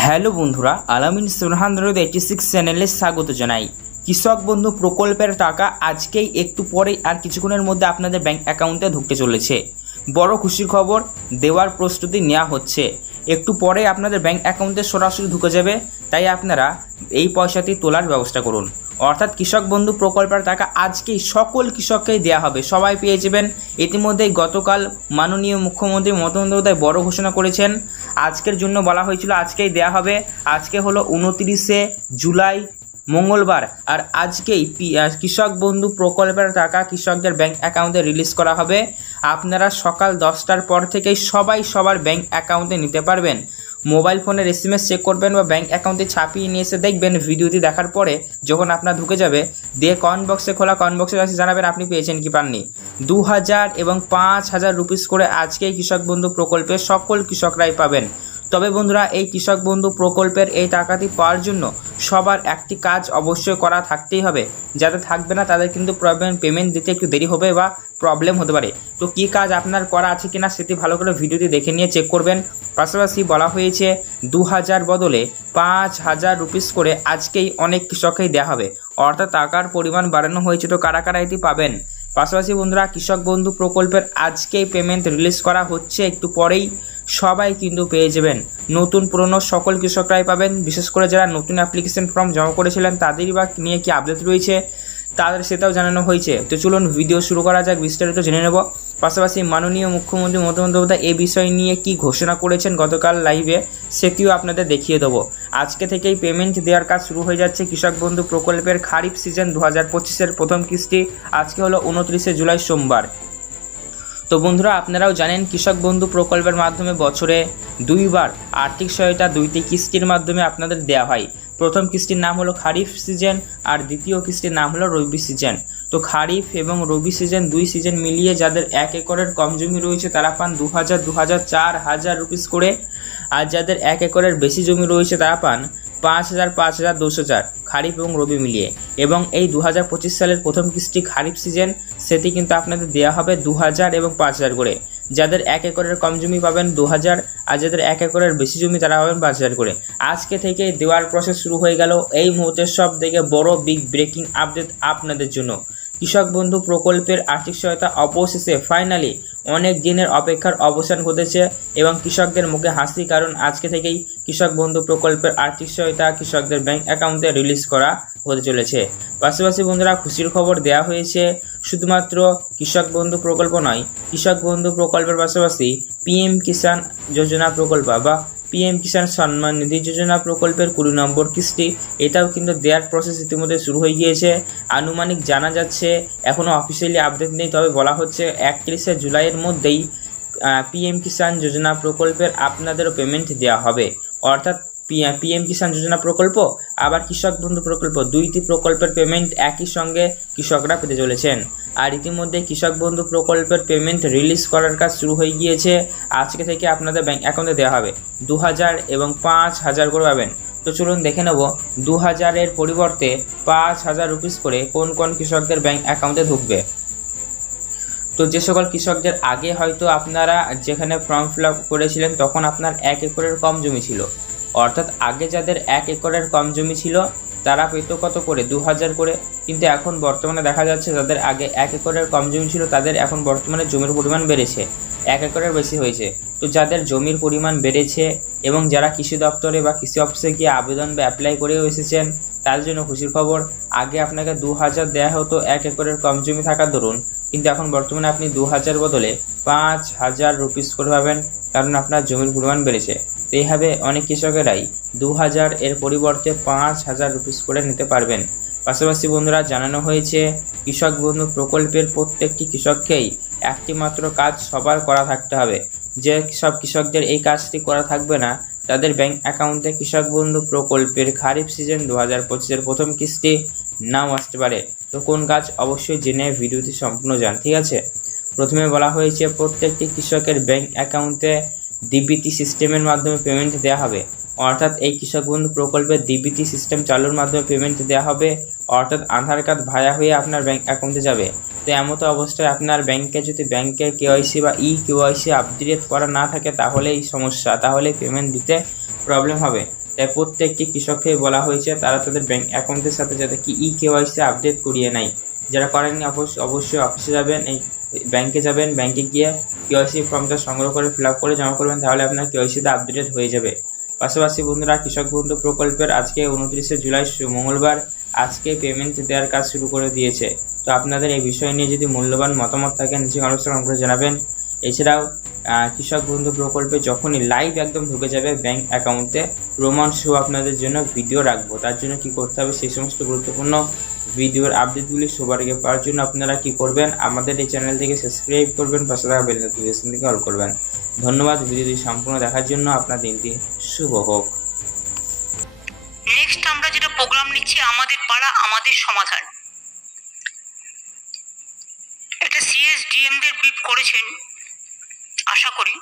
Hello বন্ধুরা, আলামিন 786 চ্যানেলে স্বাগত জানাই। কৃষক বন্ধু প্রকল্পের টাকা আজকেই একটু পরেই আর কিছুক্ষণের মধ্যে আপনাদের ব্যাংক অ্যাকাউন্টে ঢুকতে চলেছে। বড় খুশির খবর, দেওয়ার প্রস্তুতি নেওয়া হচ্ছে। একটু পরে আপনাদের ব্যাংক অ্যাকাউন্টে সরাসরি ঢুকে যাবে, তাই আপনারা এই পয়সাটি তোলার ব্যবস্থা করুন। অর্থাৎ কৃষক বন্ধু প্রকল্পের টাকা আজকেই সকল কৃষককেই দেওয়া হবে, সবাই পেয়ে যাবেন। ইতিমধ্যেই গতকাল মাননীয় মুখ্যমন্ত্রী মমতা বন্দ্যোপাধ্যায় বড় ঘোষণা করেছেন। আজকের জন্য বলা হয়েছিল আজকেই দেওয়া হবে। আজকে হলো 29শে জুলাই, মঙ্গলবার, আর আজকেই কৃষক বন্ধু প্রকল্পের টাকা কৃষকদের ব্যাংক অ্যাকাউন্টে রিলিজ করা হবে। আপনারা সকাল 10টার পর থেকেই সবাই সবার ব্যাংক অ্যাকাউন্টে নিতে পারবেন। মোবাইল ফোনের SMS চেক করবেন বা ব্যাংক অ্যাকাউন্টে ছাপিয়ে নিয়ে এসে দেখবেন। ভিডিওটি দেখার পরে যখন আপনার ঢুকে যাবে, দিয়ে কমেন্ট বক্সে কমেন্ট বক্সে এসে জানাবেন আপনি পেয়েছেন কি পাননি। 2000 এবং 5000 রুপিস করে আজকেই কৃষক বন্ধু প্রকল্পে সকল কৃষকরাই পাবেন। তবে বন্ধুরা, এই কৃষক বন্ধু প্রকল্পের এই টাকাটি পাওয়ার জন্য সবার একটি কাজ অবশ্যই করা থাকতেই হবে। যাদের থাকবে না তাদের কিন্তু পেমেন্ট দিতে একটু দেরি হবে বা প্রবলেম হতে পারে। তো কী কাজ আপনার করা আছে কিনা সেটি ভালো করে ভিডিওটি দেখে নিয়ে চেক করবেন। পাশাপাশি বলা হয়েছে 2000 বদলে 5000 রুপিস করে আজকেই অনেক কৃষককেই দেওয়া হবে। অর্থাৎ টাকার পরিমাণ বাড়ানো হয়েছে। তো কারা কারা এটি পাবেন? পাশাপাশি বন্ধুরা, কৃষক বন্ধু প্রকল্পের আজকেই পেমেন্ট রিলিজ করা হচ্ছে, একটু পরেই সবাই কিন্তু পেয়ে যাবেন। নতুন পুরনো সকল কৃষকরাই পাবেন। বিশেষ করে যারা নতুন অ্যাপ্লিকেশন ফর্ম জমা করেছিলেন তাদেরই বা নিয়ে কি আপডেট রয়েছে তাদের সেটাও জানানো হয়েছে। তো চলুন ভিডিও শুরু করা যাক, বিস্তারিত জেনে নেব। পাশাপাশি মাননীয় মুখ্যমন্ত্রী মমতা বন্দ্যোপাধ্যায় এই বিষয় নিয়ে কি ঘোষণা করেছেন গতকাল লাইভে, সেটিও আপনাদের দেখিয়ে দেবো। আজকে থেকেই পেমেন্ট দেওয়ার কাজ শুরু হয়ে যাচ্ছে। কৃষক বন্ধু প্রকল্পের খারিফ সিজন 2025-এর প্রথম কিস্তি আজকে হলো 29শে জুলাই, সোমবার। তো বন্ধুরা, আপনারাও জানেন কৃষক বন্ধু প্রকল্পের মাধ্যমে বছরে দুইবার আর্থিক সহায়তা দুইটি কিস্তির মাধ্যমে আপনাদের দেওয়া হয়। প্রথম কিস্তির নাম হলো খারিফ সিজন আর দ্বিতীয় কিস্তির নাম হলো রবি সিজন। তো খারিফ এবং রবি সিজন দুই সিজন মিলিয়ে যাদের 1 একরের কম জমি রয়েছে তারা পান 2000, 2000, 4000 রুপিস করে। আর যাদের 1 একরের বেশি জমি রয়েছে তারা পান 5000, 5000, 10,000 খারিফ এবং রবি মিলিয়ে। এবং এই 2025 সালের প্রথম কিস্তি খারিফ সিজন, সেটি কিন্তু আপনাদের দেওয়া হবে 2000 এবং 5000 করে। যাদের 1 একরের কম জমি পাবেন 2000, আর যাদের 1 একরের বেশি জমি তারা পাবেন 5000 করে। আজকে থেকে দেওয়ার প্রসেস শুরু হয়ে গেল। এই মুহূর্তে সব থেকে বড় বিগ ব্রেকিং আপডেট আপনাদের জন্য। কৃষক বন্ধু প্রকল্পের আর্থিক সহায়তা অবশেষে ফাইনালি অনেক দিনের অপেক্ষার অবসান ঘটেছে এবং কৃষকদের মুখে হাসি, কারণ আজকে থেকেই কৃষক বন্ধু প্রকল্পের আর্থিক সহায়তা কৃষকদের ব্যাংক অ্যাকাউন্টে রিলিজ করা হতে চলেছে। পাশাপাশি বন্ধুরা, খুশির খবর দেওয়া হয়েছে শুধুমাত্র কৃষক বন্ধু প্রকল্প নয়, কৃষক বন্ধু প্রকল্পের পাশাপাশি PM কিষাণ যোজনা প্রকল্প বা PM কিষাণ সম্মান নিধি যোজনা প্রকল্পের 20 নম্বর কিস্তি, এটাও কিন্তু দেওয়ার প্রসেস ইতিমধ্যে শুরু হয়ে গিয়েছে। আনুমানিক জানা যাচ্ছে, এখনও অফিসিয়ালি আপডেট নেই, তবে বলা হচ্ছে 31শে জুলাইয়ের মধ্যেই PM কিষাণ যোজনা প্রকল্পের আপনাদেরও পেমেন্ট দেওয়া হবে। অর্থাৎ PM কিষাণ যোজনা প্রকল্প আবার কৃষক বন্ধু প্রকল্প, দুইটি প্রকল্পের পেমেন্ট একই সঙ্গে কৃষকরা পেতে চলেছেন। আর ইতিমধ্যে কৃষক বন্ধু প্রকল্পের পেমেন্ট রিলিজ করার কাজ শুরু হয়ে গিয়েছে। আজকে থেকে আপনাদের ব্যাংক অ্যাকাউন্টে দেওয়া হবে 2000 এবং 5000 করে পাবেন। তো চলুন দেখে নেব 2000-এর পরিবর্তে 5000 রুপিস করে কোন কোন কৃষকদের ব্যাংক অ্যাকাউন্টে ঢুকবে। তো যে সকল কৃষকদের আগে হয়তো আপনারা যেখানে ফর্ম ফিল আপ করেছিলেন তখন আপনার 1 একরের কম জমি ছিল, অর্থাৎ আগে যাদের 1 একরের কম জমি ছিল তারা পেত কত করে? 2000 করে। কিন্তু এখন বর্তমানে দেখা যাচ্ছে যাদের আগে 1 একরের কম জমি ছিল তাদের এখন বর্তমানে জমির পরিমাণ বেড়েছে, 1 একরের বেশি হয়েছে। তো যাদের জমির পরিমাণ বেড়েছে এবং যারা কৃষি দপ্তরে বা কৃষি অফিসে গিয়ে আবেদন বা অ্যাপ্লাই করেও এসেছেন, তার জন্য খুশির খবর। আগে আপনাকে 2000 দেওয়া হতো 1 একরের কম জমি থাকার দরুন, কিন্তু এখন বর্তমানে আপনি 2000 বদলে 5000 রুপিস করে পাবেন, কারণ আপনার জমির পরিমাণ বেড়েছে। তো এইভাবে অনেক কৃষকেরাই 2000 এর পরিবর্তে 5000 রুপিস করে নিতে পারবেন। পাশাপাশি বন্ধুরা, জানানো হয়েছে কৃষক বন্ধু প্রকল্পের প্রত্যেকটি কৃষককেই একটি মাত্র কাজ সবার করা থাকতে হবে। যে সব কৃষকদের এই কাজটি করা থাকবে না তাদের ব্যাংক অ্যাকাউন্টে কৃষক বন্ধু প্রকল্পের খারিফ সিজন 2025-এর প্রথম কিস্তি নাও আসতে পারে। তো কোন কাজ অবশ্যই জেনে ভিডিওটি সম্পূর্ণ যান, ঠিক আছে? প্রথমে বলা হয়েছে প্রত্যেকটি কৃষকের ব্যাংক অ্যাকাউন্টে DBT সিস্টেমের মাধ্যমে পেমেন্ট দেওয়া হবে। অর্থাৎ এই কৃষক বন্ধু প্রকল্পের DBT সিস্টেম চালুর মাধ্যমে পেমেন্ট দেওয়া হবে। অর্থাৎ আধার কার্ড ভায়া হয়ে আপনার ব্যাংক অ্যাকাউন্টে যাবে। তো এমতো অবস্থায় আপনার ব্যাংকে যদি ব্যাংকের KYC বা KYC আপডেট করা না থাকে তাহলে এই সমস্যা, তাহলে পেমেন্ট দিতে প্রবলেম হবে। তাই প্রত্যেকটি কৃষককে বলা হয়েছে তারা তাদের ব্যাংক অ্যাকাউন্টের সাথে যাতে কি KYC আপডেট করিয়ে নেয়। যারা করেননি অবশ্যই অফিসে যাবেন, এই ব্যাংকে যাবেন, ব্যাংকে গিয়ে KYC ফর্মটা সংগ্রহ করে ফিল আপ করে জমা করবেন, তাহলে আপনার KYCতে আপডেটেড হয়ে যাবে। পাশাপাশি বন্ধুরা, কৃষক বন্ধু প্রকল্পের আজকে 29শে জুলাই মঙ্গলবার আজকে পেমেন্ট দেওয়ার কাজ শুরু করে দিয়েছে। তো আপনাদের এই বিষয় নিয়ে যদি মূল্যবান মতামত থাকে নিচে কমেন্ট করে জানাবেন। এছাড়াও কৃষক বন্ধু প্রকল্পে যখনই লাইভ একদম ঢুকে যাবে ব্যাংক অ্যাকাউন্টে প্রমাণ সহ আপনাদের জন্য ভিডিও রাখবো। তার জন্য কি করতে হবে, সেই সমস্ত গুরুত্বপূর্ণ ভিডিওর আপডেটগুলি সবার আগে পাওয়ার জন্য আপনারা কি করবেন, আমাদের এই চ্যানেল থেকে সাবস্ক্রাইব করবেন, পাশে থাকা বেল নোটিফিকেশন থেকে অল করবেন। ধন্যবাদ ভিডিওটি সম্পূর্ণ দেখার জন্য। আপনার দিনটি শুভ হোক। নেক্সট আমরা যেটা প্রোগ্রাম নিচ্ছি, আমাদের পাড়া আমাদের সমাধান। এটা CSDM দের ব্রিফ করেছেন, আশা করি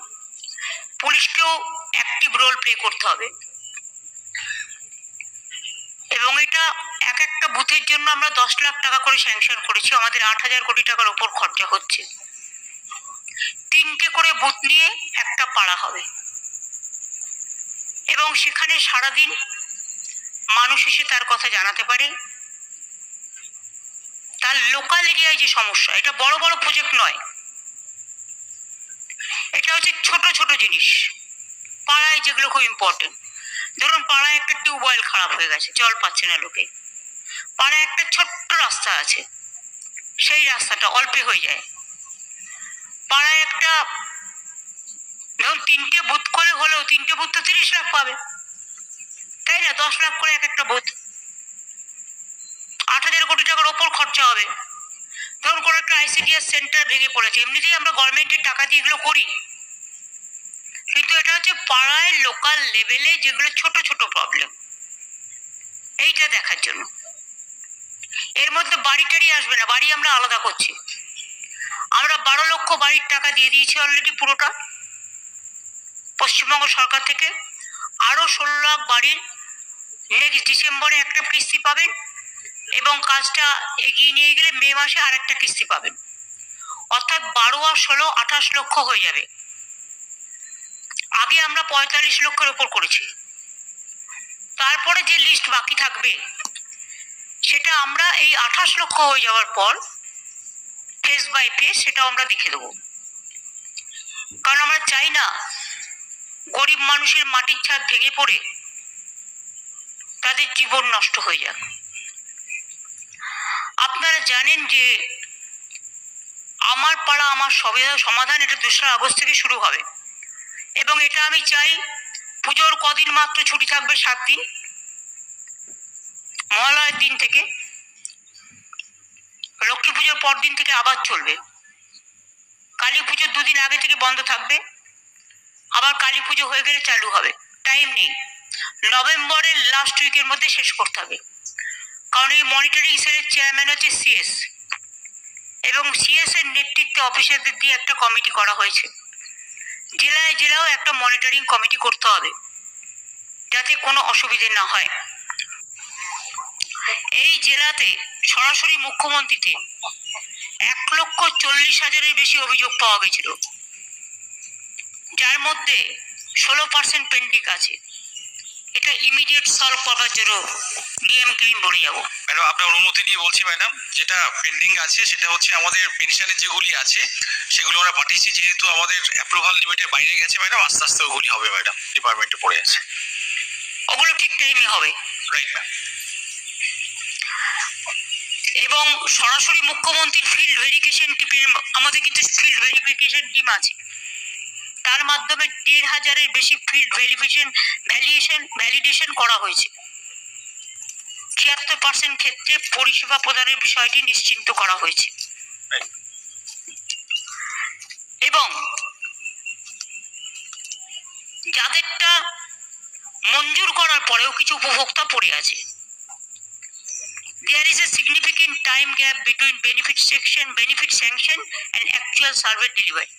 পুলিশকেও অ্যাক্টিভ রোল প্লে করতে হবে। এবং এটা এক একটা বুথের জন্য আমরা 10 লাখ টাকা করে স্যাংশন করেছি। আমাদের 8,000 কোটি টাকার ওপর খরচা হচ্ছে। 3টে করে বুথ নিয়ে একটা পাড়া হবে এবং সেখানে সারাদিন মানুষ এসে তার কথা জানাতে পারে। তার লোকাল এরিয়ায় যে সমস্যা, এটা বড় বড় প্রজেক্ট নয়, এটা হচ্ছে ছোট ছোট জিনিস পাড়ায় যেগুলো খুব ইম্পর্টেন্ট। ধরুন পাড়ায় একটা টিউবওয়েল খারাপ হয়ে গেছে, জল পাচ্ছে না লোকে। পাড়ায় একটা ছোট্ট রাস্তা আছে, সেই রাস্তাটা অল্পে হয়ে যায়। পাড়ায় একটা ধরুন 3টে বুথ করে হলেও 3টে বুথ তো 30 লাখ পাবে, তাই না? 10 লাখ করে এক একটা বুথ, 8,000 কোটি টাকার ওপর খরচা হবে। ধরুন কোনো একটা ICDS সেন্টার ভেঙে পড়েছে, এমনিতেই আমরা গভর্নমেন্টের টাকা দিয়ে এগুলো করি, কিন্তু এটা হচ্ছে পাড়ায় লোকাল লেভেলে যেগুলো ছোট ছোট প্রবলেম, এইটা দেখার জন্য। এর মধ্যে বাড়ি টাড়ি আসবে না, বাড়ি আমরা আলাদা করছি। আমরা 12 লক্ষ বাড়ির টাকা দিয়ে দিয়েছি অলরেডি পুরোটা পশ্চিমবঙ্গ সরকার থেকে। আরো 16 লাখ বাড়ির নেক্সট ডিসেম্বরে একটা কিস্তি পাবেন এবং কাজটা এগিয়ে নিয়ে গেলে মে মাসে আর একটা কিস্তি পাবেন। অর্থাৎ 12 আর 16 28 লক্ষ হয়ে যাবে। আগে আমরা 45 লক্ষের ওপর করেছি। তারপরে যে লিস্ট বাকি থাকবে সেটা আমরা এই 28 লক্ষ হয়ে যাওয়ার পর ফেস বাই ফেস সেটাও আমরা দেখে দেবো। কারণ আমরা চাই না গরিব মানুষের মাটির ছাদ ভেঙে পড়ে তাদের জীবন নষ্ট হয়ে যাক। আপনারা জানেন যে আমার পাড়া আমার সমাধান, এটা 2রা আগস্ট থেকে শুরু হবে এবং এটা আমি চাই পুজোর কদিন মাত্র ছুটি থাকবে, 7 দিন, মহালয়ের দিন থেকে লক্ষ্মী পুজোর পর দিন থেকে আবার চলবে। কালী পুজোর 2 দিন আগে থেকে বন্ধ থাকবে, আবার কালী পুজো হয়ে গেলে চালু হবে। টাইম নেই, নভেম্বরের লাস্ট উইকের মধ্যে শেষ করতে হবে। কারণ এই মনিটরিং সেলের চেয়ারম্যান হচ্ছে CS এবং CS এর নেতৃত্বে অফিসারদের দিয়ে একটা কমিটি করা হয়েছে। জেলায় জেলাও একটা মনিটরিং কমিটি করতে হবে যাতে কোনো অসুবিধে না হয়। এই জেলাতে সরাসরি মুখ্যমন্ত্রীতে 1,40,000-এর বেশি অভিযোগ পাওয়া গেছিল, যার মধ্যে 16% পেন্ডিং আছে। এটা ইমিডিয়েট সলভ করার জন্য ডিএমকে আমি বলে যাবো। ম্যাডাম আপনার অনুমতি দিয়ে বলছি ম্যাডাম, যেটা পেন্ডিং আছে সেটা হচ্ছে আমাদের পেনশনের যেগুলি আছে সেগুলো আমরা পাঠিয়েছি, যেহেতু আমাদের অ্যাপ্রুভাল লিমিটের বাইরে গেছে ম্যাডাম, আস্তে আস্তে ওগুলি হবে ম্যাডাম, ডিপার্টমেন্টে পড়ে আছে। ওগুলো ঠিক টাইমে হবে, রাইট ম্যাম। এবং সরাসরি মুখ্যমন্ত্রীর ফিল্ড ভেরিফিকেশন টিমের, আমাদের কিন্তু ফিল্ড ভেরিফিকেশন টিম আছে, তার মাধ্যমে 1,500-এর বেশি ফিল্ড ভ্যালিডেশন করা হয়েছে। 76% ক্ষেত্রে পরিষেবা প্রদানের বিষয়টি নিশ্চিন্ত করা হয়েছে এবং যাদেরটা মঞ্জুর করার পরেও কিছু উপভোক্তা পড়ে আছে। There is a significant time gap between benefit sanction and actual survey delivery.